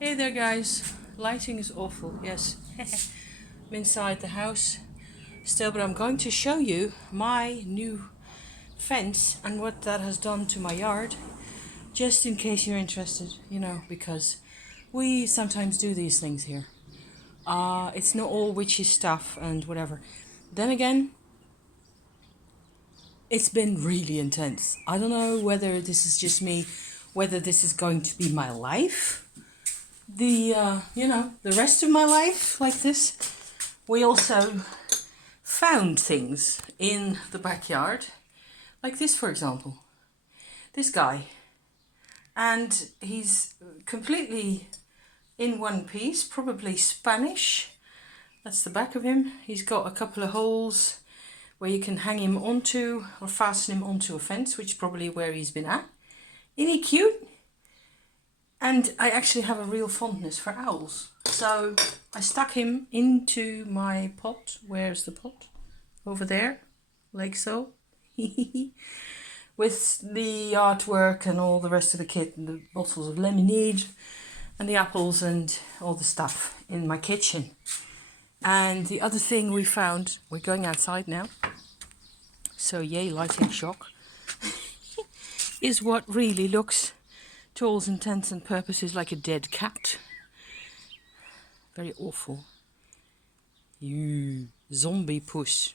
Hey there guys, lighting is awful, yes. I'm inside the house still, but I'm going to show you my new fence and what that has done to my yard, just in case you're interested, because we sometimes do these things here. It's not all witchy stuff and whatever. Then again, it's been really intense. I don't know whether this is just me, whether this is going to be my life, the rest of my life like this. We also found things in the backyard, like this, for example. This guy, and he's completely in one piece, probably Spanish. That's the back of him. He's got a couple of holes where you can hang him onto or fasten him onto a fence, which is probably where he's been at. Isn't he cute? And I actually have a real fondness for owls. So I stuck him into my pot. Where's the pot? Over there, like so. With the artwork and all the rest of the kit and the bottles of lemonade and the apples and all the stuff in my kitchen. And the other thing we found, we're going outside now, so yay, lighting shock, is what really looks, to all intents and purposes, like a dead cat. Very awful. You zombie puss.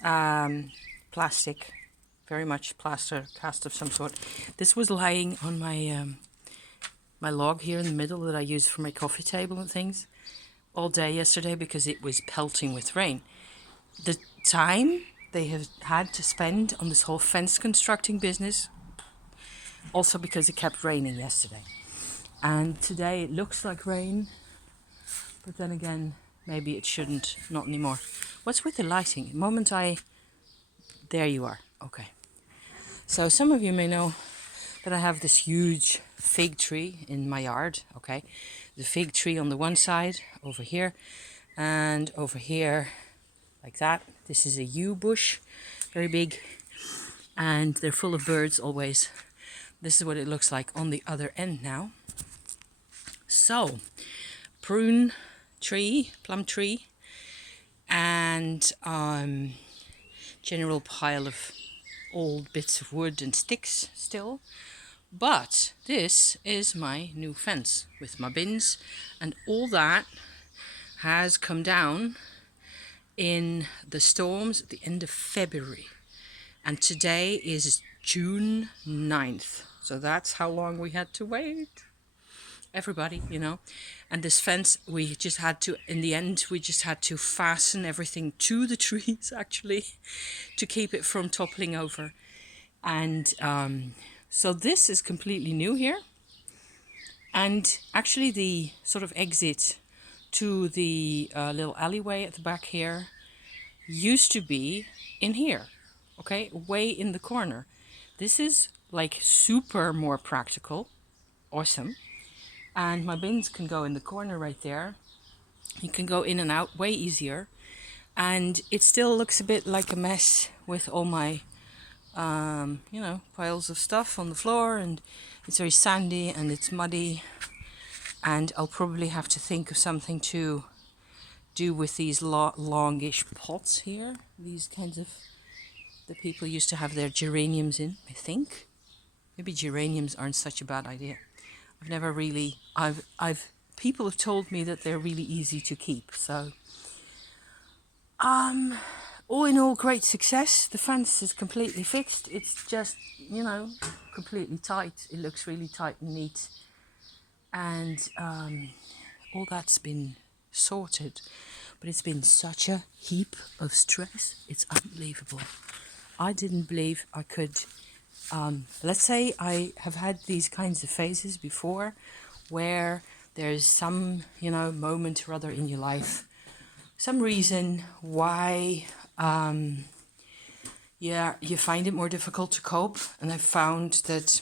Plastic, very much plaster cast of some sort. This was lying on my my log here in the middle that I use for my coffee table and things all day yesterday because it was pelting with rain. The time they have had to spend on this whole fence constructing business, also because it kept raining yesterday. And today it looks like rain, but then again, maybe it shouldn't, not anymore. What's with the lighting? The moment there you are, okay. So some of you may know that I have this huge fig tree in my yard, okay. The fig tree on the one side, over here, and over here, like that. This is a yew bush, very big, and they're full of birds always. This is what it looks like on the other end now. So, prune tree, plum tree, and general pile of old bits of wood and sticks still. But this is my new fence with my bins, and all that has come down in the storms at the end of February. And today is June 9th. So that's how long we had to wait. Everybody, And this fence, we just had to, in the end, we just had to fasten everything to the trees, actually, to keep it from toppling over. And so this is completely new here. And actually the sort of exit to the little alleyway at the back here used to be in here, okay, way in the corner. This is like super more practical, awesome. And my bins can go in the corner right there. You can go in and out way easier. And it still looks a bit like a mess with all my, piles of stuff on the floor. And it's very sandy and it's muddy. And I'll probably have to think of something to do with these longish pots here. These kinds of, that people used to have their geraniums in, I think. Maybe geraniums aren't such a bad idea. I've never really, people have told me that they're really easy to keep. So, all in all, great success. The fence is completely fixed. It's just, completely tight. It looks really tight and neat. And all that's been sorted. But it's been such a heap of stress. It's unbelievable. I didn't believe I could. Let's say I have had these kinds of phases before where there's some, moment or other in your life, some reason why, you find it more difficult to cope. And I've found that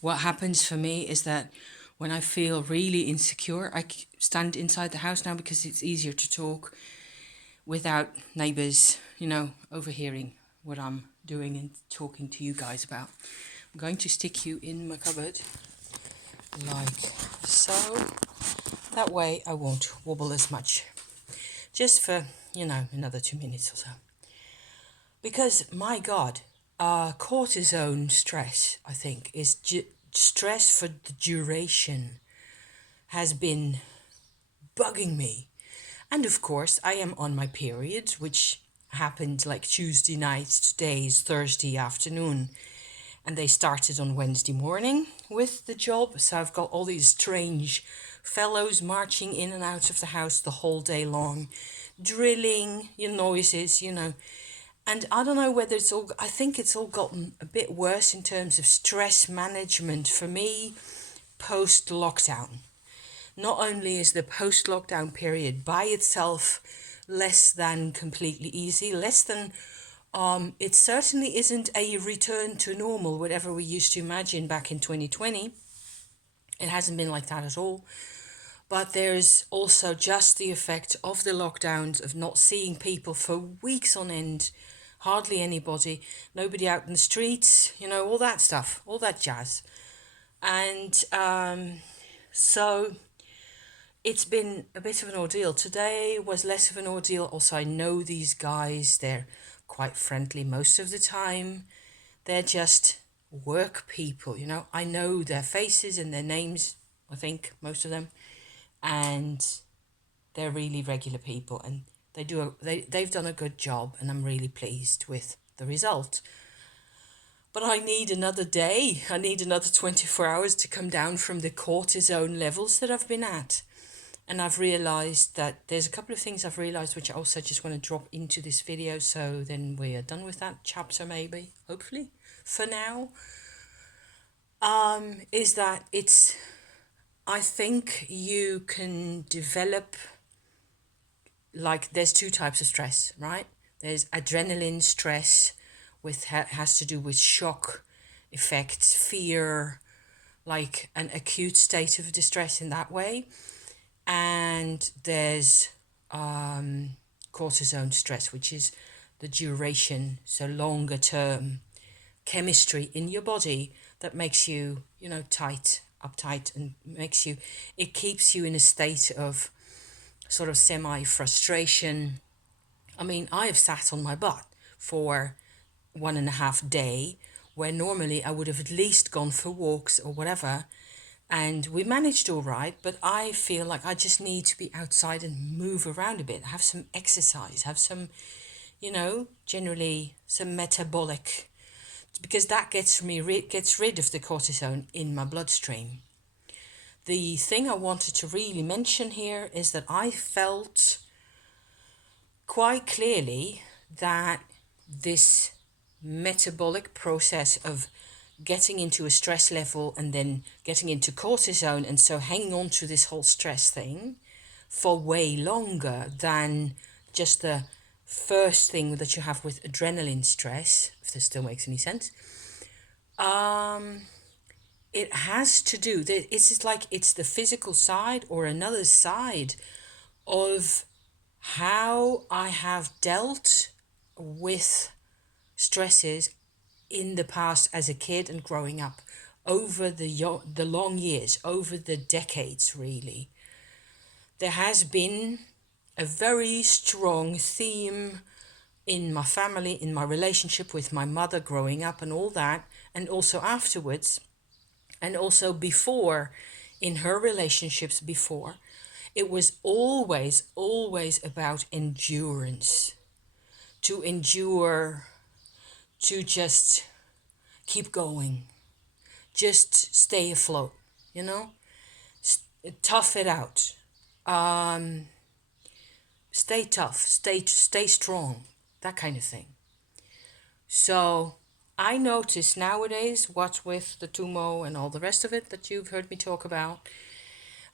what happens for me is that when I feel really insecure, I stand inside the house now because it's easier to talk without neighbours, overhearing what I'm doing and talking to you guys about. I'm going to stick you in my cupboard like so that way I won't wobble as much. Just for, another 2 minutes or so. Because, my God, cortisone stress, I think, is stress for the duration has been bugging me. And of course, I am on my period, which happened like Tuesday night, today's Thursday afternoon. And they started on Wednesday morning with the job. So I've got all these strange fellows marching in and out of the house the whole day long, drilling, noises, And I don't know whether I think it's all gotten a bit worse in terms of stress management for me post-lockdown. Not only is the post-lockdown period by itself less than completely easy, it certainly isn't a return to normal, whatever we used to imagine back in 2020. It hasn't been like that at all. But there's also just the effect of the lockdowns, of not seeing people for weeks on end, hardly anybody, nobody out in the streets, all that stuff, all that jazz. And so it's been a bit of an ordeal. Today was less of an ordeal. Also, I know these guys, they're quite friendly most of the time. They're just work people, I know their faces and their names, I think, most of them. And they're really regular people, and they've done a good job, and I'm really pleased with the result. But I need another day. I need another 24 hours to come down from the cortisone levels that I've been at. And I've realized that there's a couple of things I've realized which I also just want to drop into this video, so then we are done with that chapter, maybe, hopefully, for now. Is that I think you can develop, like, there's two types of stress, right? There's adrenaline stress, has to do with shock effects, fear, like an acute state of distress in that way. And there's cortisone stress, which is the duration, so longer term chemistry in your body that makes you, uptight, and it keeps you in a state of sort of semi-frustration. I mean, I have sat on my butt for 1.5 days, where normally I would have at least gone for walks or whatever, and we managed all right, but I feel like I just need to be outside and move around a bit, have some exercise, have some, generally some metabolic, because that gets rid of the cortisone in my bloodstream. The thing I wanted to really mention here is that I felt quite clearly that this metabolic process of getting into a stress level and then getting into cortisone, and so hanging on to this whole stress thing for way longer than just the first thing that you have with adrenaline stress, if this still makes any sense. It has to do, it's just like it's the physical side or another side of how I have dealt with stresses in the past as a kid and growing up, over the long years, over the decades, really. There has been a very strong theme in my family, in my relationship with my mother growing up and all that, and also afterwards, and also before, in her relationships before. It was always about endurance. To endure, to just keep going, just stay afloat, tough it out, stay tough, stay strong, that kind of thing. So I notice nowadays, what with the Tumo and all the rest of it that you've heard me talk about,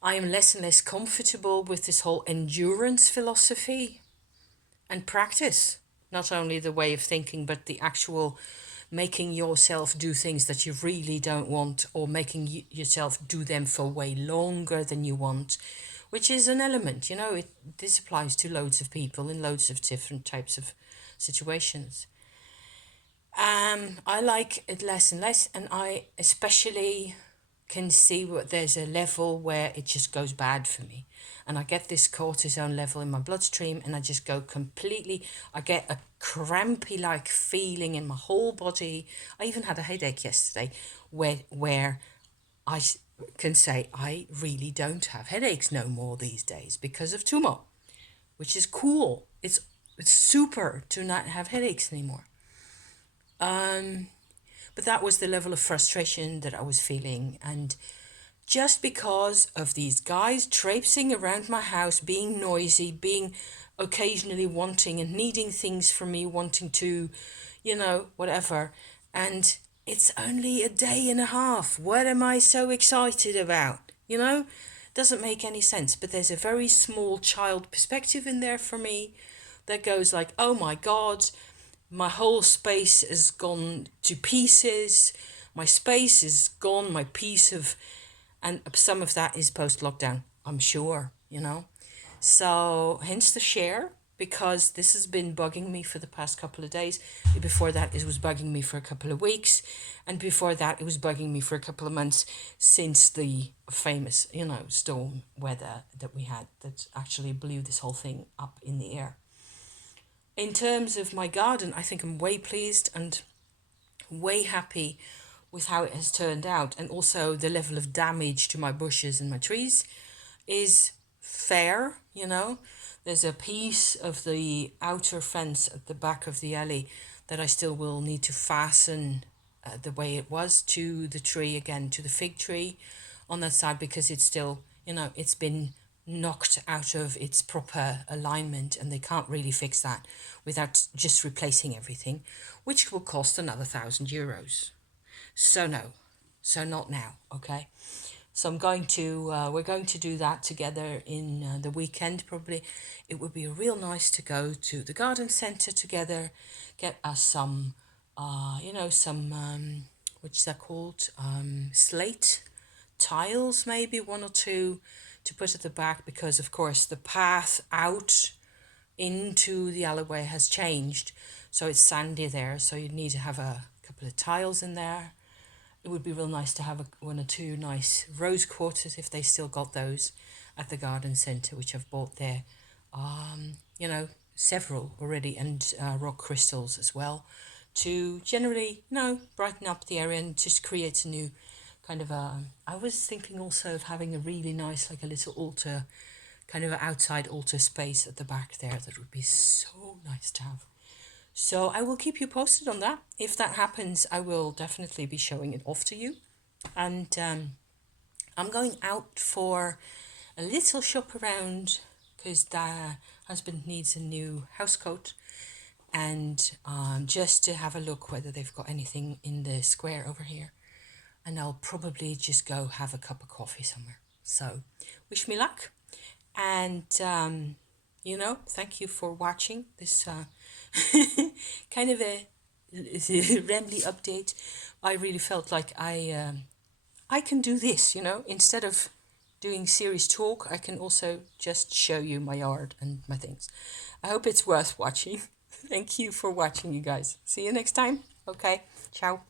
I am less and less comfortable with this whole endurance philosophy and practice. Not only the way of thinking, but the actual making yourself do things that you really don't want, or making yourself do them for way longer than you want, which is an element, this applies to loads of people in loads of different types of situations. I like it less and less, and I especially can see what there's a level where it just goes bad for me. And I get this cortisone level in my bloodstream and I just go completely, I get a crampy like feeling in my whole body. I even had a headache yesterday where I can say I really don't have headaches no more these days because of Tumo, which is cool. It's super to not have headaches anymore. But that was the level of frustration that I was feeling. And just because of these guys traipsing around my house, being noisy, being occasionally wanting and needing things from me, wanting to, whatever. And it's only a day and a half. What am I so excited about? Doesn't make any sense. But there's a very small child perspective in there for me that goes like, oh my God, my whole space has gone to pieces. My space is gone, my piece of, and some of that is post lockdown, I'm sure. So, hence the share, because this has been bugging me for the past couple of days. Before that, it was bugging me for a couple of weeks. And before that, it was bugging me for a couple of months since the famous, storm weather that we had that actually blew this whole thing up in the air. In terms of my garden, I think I'm way pleased and way happy with how it has turned out, and also the level of damage to my bushes and my trees is fair. There's a piece of the outer fence at the back of the alley that I still will need to fasten the way it was to the tree again, to the fig tree on that side, because it's still, it's been knocked out of its proper alignment, and they can't really fix that without just replacing everything, which will cost another €1,000. So no, so not now, okay? So we're going to do that together in the weekend probably. It would be real nice to go to the garden centre together, get us some, what is that called? Slate tiles, maybe one or two to put at the back, because of course the path out into the alleyway has changed. So it's sandy there, so you need to have a couple of tiles in there. It would be real nice to have one or two nice rose quarters, if they still got those, at the garden centre, which I've bought there. Several already, and rock crystals as well, to generally, brighten up the area and just create a new kind of I was thinking also of having a really nice, like a little altar, kind of an outside altar space at the back there. That would be so nice to have. So I will keep you posted on that. If that happens, I will definitely be showing it off to you. And I'm going out for a little shop around, because the husband needs a new house coat, and just to have a look whether they've got anything in the square over here. And I'll probably just go have a cup of coffee somewhere. So wish me luck. And, thank you for watching this kind of a rambly update. I really felt like I can do this, instead of doing serious talk, I can also just show you my yard and my things. I hope it's worth watching. Thank you for watching, you guys. See you next time. Okay, ciao.